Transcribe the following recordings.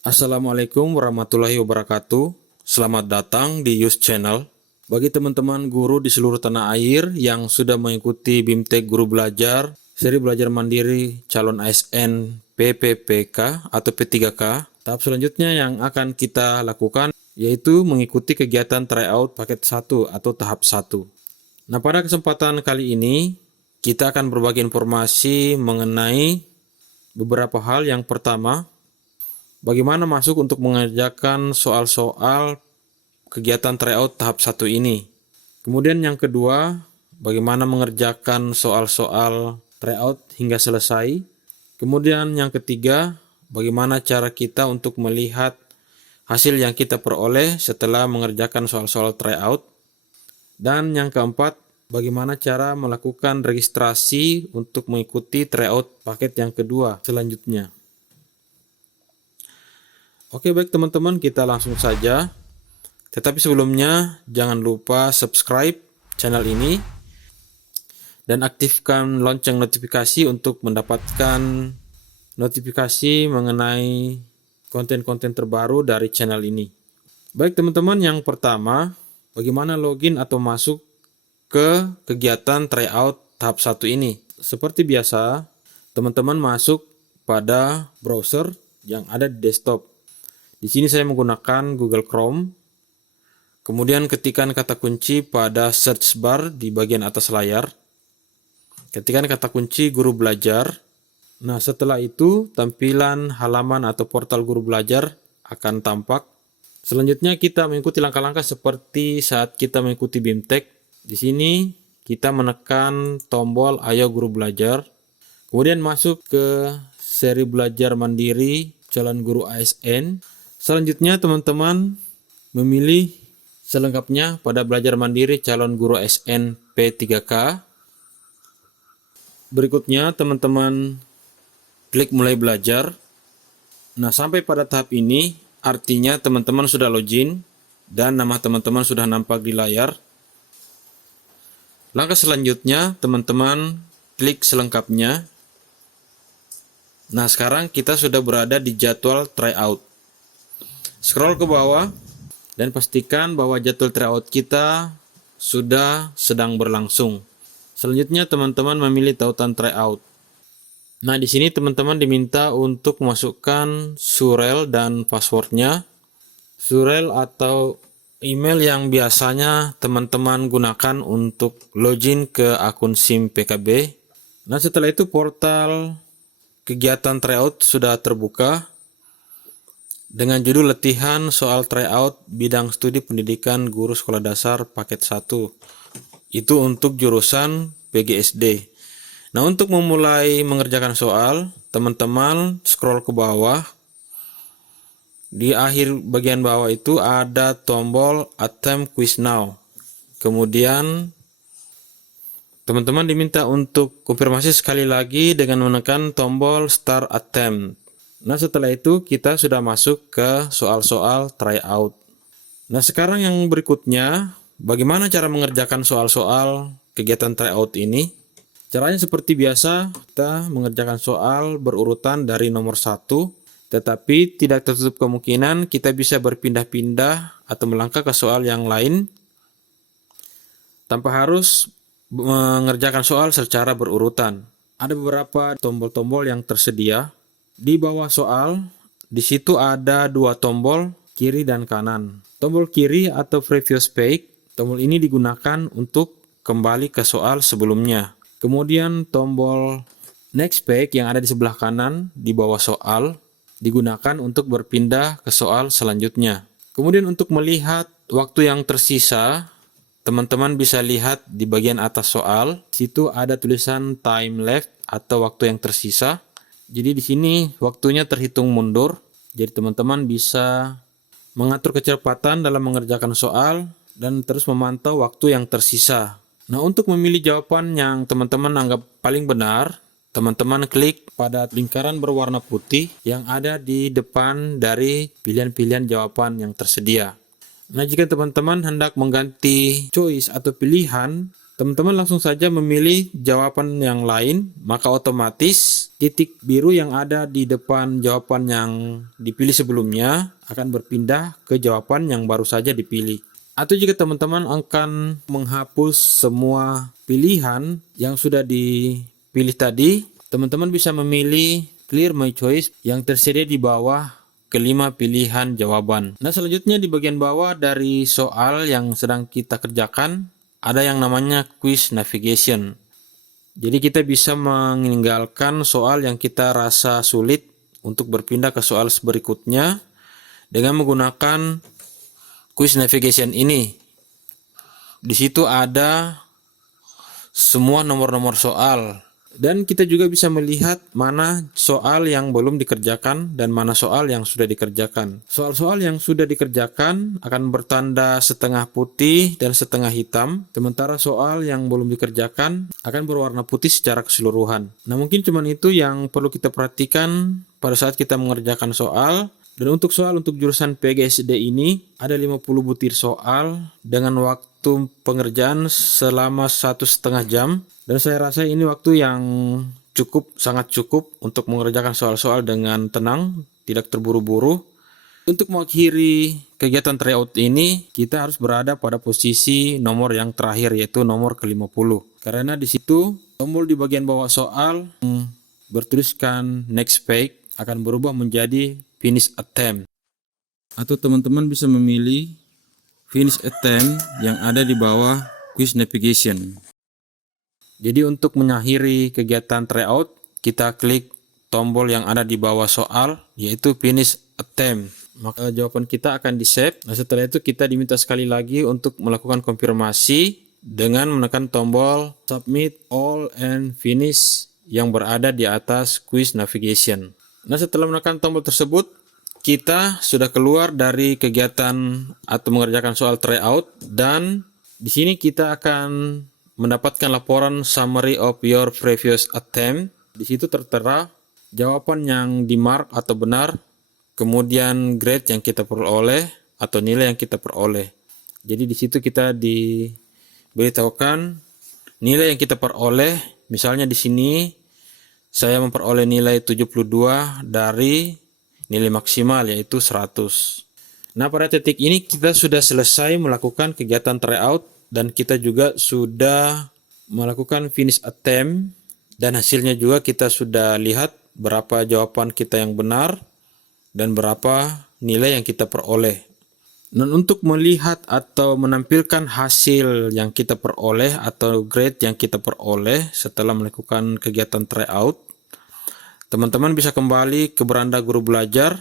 Assalamualaikum warahmatullahi wabarakatuh. Selamat datang di Yus Channel. Bagi teman-teman guru di seluruh tanah air yang sudah mengikuti BIMTEK Guru Belajar, seri belajar mandiri calon ASN PPPK atau P3K, tahap selanjutnya yang akan kita lakukan yaitu mengikuti kegiatan tryout paket 1 atau tahap 1. Nah, pada kesempatan kali ini kita akan berbagi informasi mengenai beberapa hal. Yang pertama, bagaimana masuk untuk mengerjakan soal-soal kegiatan tryout tahap 1 ini. Kemudian yang kedua, bagaimana mengerjakan soal-soal tryout hingga selesai. Kemudian yang ketiga, bagaimana cara kita untuk melihat hasil yang kita peroleh setelah mengerjakan soal-soal tryout. Dan yang keempat, bagaimana cara melakukan registrasi untuk mengikuti tryout paket yang kedua selanjutnya. Oke, baik teman-teman, kita langsung saja. Tetapi sebelumnya jangan lupa subscribe channel ini dan aktifkan lonceng notifikasi untuk mendapatkan notifikasi mengenai konten-konten terbaru dari channel ini. Baik teman-teman, yang pertama, bagaimana login atau masuk ke kegiatan tryout tahap 1 ini. Seperti biasa, teman-teman masuk pada browser yang ada di desktop. Di sini saya menggunakan Google Chrome. Kemudian ketikkan kata kunci pada search bar di bagian atas layar. Ketikkan kata kunci Guru Belajar. Nah, setelah itu tampilan halaman atau portal Guru Belajar akan tampak. Selanjutnya kita mengikuti langkah-langkah seperti saat kita mengikuti BIMTEK. Di sini kita menekan tombol Ayo Guru Belajar. Kemudian masuk ke seri belajar mandiri calon guru ASN. Selanjutnya teman-teman memilih selengkapnya pada belajar mandiri calon guru ASN P3K. Berikutnya teman-teman klik mulai belajar. Nah, sampai pada tahap ini artinya teman-teman sudah login dan nama teman-teman sudah nampak di layar. Langkah selanjutnya teman-teman klik selengkapnya. Nah, sekarang kita sudah berada di jadwal tryout. Scroll ke bawah dan pastikan bahwa jadwal tryout kita sudah sedang berlangsung. Selanjutnya teman-teman memilih tautan tryout. Nah, di sini teman-teman diminta untuk memasukkan surel dan passwordnya. Surel atau email yang biasanya teman-teman gunakan untuk login ke akun SIM PKB. Nah, setelah itu portal kegiatan tryout sudah terbuka dengan judul latihan soal tryout bidang studi pendidikan guru sekolah dasar paket 1. Itu untuk jurusan PGSD. Nah, untuk memulai mengerjakan soal, teman-teman scroll ke bawah. Di akhir bagian bawah itu ada tombol Attempt Quiz Now. Kemudian teman-teman diminta untuk konfirmasi sekali lagi dengan menekan tombol Start Attempt. Nah, setelah itu kita sudah masuk ke soal-soal tryout. Nah, sekarang yang berikutnya, bagaimana cara mengerjakan soal-soal kegiatan tryout ini? Caranya seperti biasa, kita mengerjakan soal berurutan dari nomor 1, tetapi tidak tertutup kemungkinan kita bisa berpindah-pindah atau melangkah ke soal yang lain tanpa harus mengerjakan soal secara berurutan. Ada beberapa tombol-tombol yang tersedia. Di bawah soal, di situ ada dua tombol, kiri dan kanan. Tombol kiri atau previous page, tombol ini digunakan untuk kembali ke soal sebelumnya. Kemudian tombol next page yang ada di sebelah kanan di bawah soal, digunakan untuk berpindah ke soal selanjutnya. Kemudian untuk melihat waktu yang tersisa, teman-teman bisa lihat di bagian atas soal, di situ ada tulisan time left atau waktu yang tersisa. Jadi di sini waktunya terhitung mundur. Jadi teman-teman bisa mengatur kecepatan dalam mengerjakan soal dan terus memantau waktu yang tersisa. Nah, untuk memilih jawaban yang teman-teman anggap paling benar, teman-teman klik pada lingkaran berwarna putih yang ada di depan dari pilihan-pilihan jawaban yang tersedia. Nah, jika teman-teman hendak mengganti choice atau pilihan, teman-teman langsung saja memilih jawaban yang lain, maka otomatis titik biru yang ada di depan jawaban yang dipilih sebelumnya akan berpindah ke jawaban yang baru saja dipilih. Atau jika teman-teman akan menghapus semua pilihan yang sudah dipilih tadi, teman-teman bisa memilih clear my choice yang tersedia di bawah kelima pilihan jawaban. Nah, selanjutnya di bagian bawah dari soal yang sedang kita kerjakan, ada yang namanya quiz navigation. Jadi kita bisa meninggalkan soal yang kita rasa sulit untuk berpindah ke soal berikutnya dengan menggunakan quiz navigation ini. Di situ ada semua nomor-nomor soal. Dan kita juga bisa melihat mana soal yang belum dikerjakan dan mana soal yang sudah dikerjakan. Soal-soal yang sudah dikerjakan akan bertanda setengah putih dan setengah hitam. Sementara soal yang belum dikerjakan akan berwarna putih secara keseluruhan. Nah, mungkin cuma itu yang perlu kita perhatikan pada saat kita mengerjakan soal. Dan untuk soal untuk jurusan PGSD ini ada 50 butir soal dengan waktu pengerjaan selama 1,5 jam. Dan saya rasa ini waktu yang sangat cukup untuk mengerjakan soal-soal dengan tenang, tidak terburu-buru. Untuk mengakhiri kegiatan tryout ini, kita harus berada pada posisi nomor yang terakhir, yaitu nomor ke-50. Karena di situ tombol di bagian bawah soal bertuliskan next page akan berubah menjadi finish attempt. Atau teman-teman bisa memilih finish attempt yang ada di bawah quiz navigation. Jadi untuk mengakhiri kegiatan tryout, kita klik tombol yang ada di bawah soal, yaitu finish attempt. Maka jawaban kita akan di-save. Nah, setelah itu kita diminta sekali lagi untuk melakukan konfirmasi dengan menekan tombol submit all and finish yang berada di atas quiz navigation. Nah, setelah menekan tombol tersebut, kita sudah keluar dari kegiatan atau mengerjakan soal tryout, dan di sini kita akan mendapatkan laporan summary of your previous attempt. Di situ tertera jawaban yang di-mark atau benar, kemudian grade yang kita peroleh atau nilai yang kita peroleh. Jadi di situ kita diberitahukan nilai yang kita peroleh. Misalnya di sini saya memperoleh nilai 72 dari nilai maksimal, yaitu 100. Nah, pada titik ini kita sudah selesai melakukan kegiatan tryout dan kita juga sudah melakukan finish attempt, dan hasilnya juga kita sudah lihat berapa jawaban kita yang benar dan berapa nilai yang kita peroleh. Dan untuk melihat atau menampilkan hasil yang kita peroleh atau grade yang kita peroleh setelah melakukan kegiatan tryout, teman-teman bisa kembali ke beranda guru belajar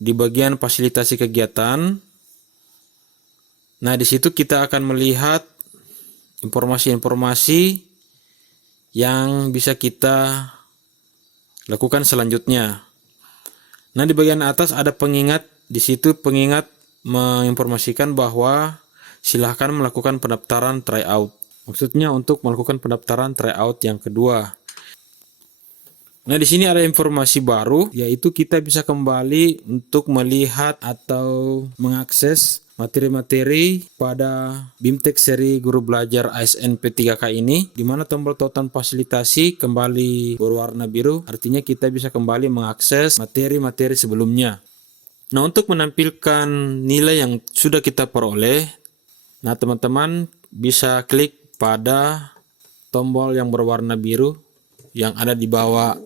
di bagian fasilitasi kegiatan. Nah, di situ kita akan melihat informasi-informasi yang bisa kita lakukan selanjutnya. Nah, di bagian atas ada pengingat. Di situ pengingat menginformasikan bahwa silahkan melakukan pendaftaran tryout. Maksudnya untuk melakukan pendaftaran tryout yang kedua. Nah, di sini ada informasi baru, yaitu kita bisa kembali untuk melihat atau mengakses materi-materi pada BIMTEK seri guru belajar ASN P3K ini, di mana tombol tautan fasilitasi kembali berwarna biru, artinya kita bisa kembali mengakses materi-materi sebelumnya. Nah, untuk menampilkan nilai yang sudah kita peroleh, nah teman-teman bisa klik pada tombol yang berwarna biru yang ada di bawah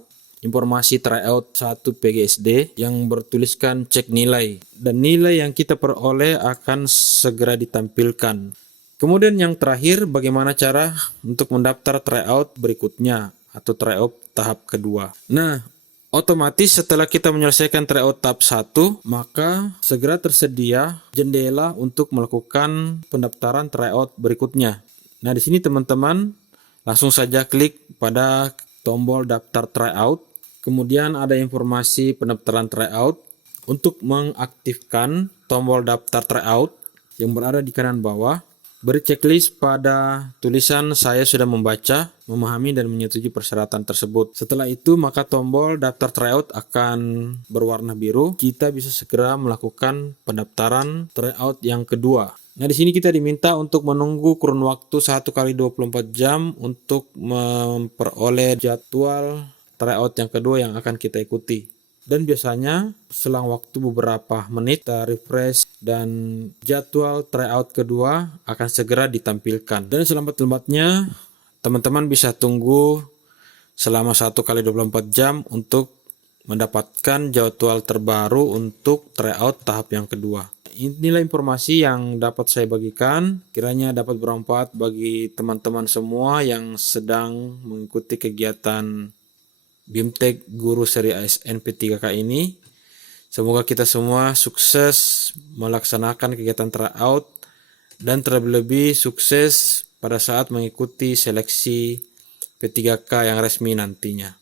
informasi tryout 1 PGSD yang bertuliskan cek nilai, dan nilai yang kita peroleh akan segera ditampilkan. Kemudian yang terakhir, bagaimana cara untuk mendaftar tryout berikutnya atau tryout tahap kedua. Nah, otomatis setelah kita menyelesaikan tryout tahap 1, maka segera tersedia jendela untuk melakukan pendaftaran tryout berikutnya. Nah, di sini teman-teman langsung saja klik pada tombol daftar tryout. Kemudian ada informasi pendaftaran tryout. Untuk mengaktifkan tombol daftar tryout yang berada di kanan bawah, beri checklist pada tulisan saya sudah membaca, memahami, dan menyetujui persyaratan tersebut. Setelah itu, maka tombol daftar tryout akan berwarna biru. Kita bisa segera melakukan pendaftaran tryout yang kedua. Nah, di sini kita diminta untuk menunggu kurun waktu 1 kali 24 jam untuk memperoleh jadwal tryout yang kedua yang akan kita ikuti. Dan biasanya selang waktu beberapa menit kita refresh dan jadwal tryout kedua akan segera ditampilkan. Dan selambat-lambatnya teman-teman bisa tunggu selama 1 kali 24 jam untuk mendapatkan jadwal terbaru untuk tryout tahap yang kedua. Inilah informasi yang dapat saya bagikan, kiranya dapat bermanfaat bagi teman-teman semua yang sedang mengikuti kegiatan BIMTEK Guru Seri ASN P3K ini. Semoga kita semua sukses melaksanakan kegiatan tryout dan terlebih sukses pada saat mengikuti seleksi P3K yang resmi nantinya.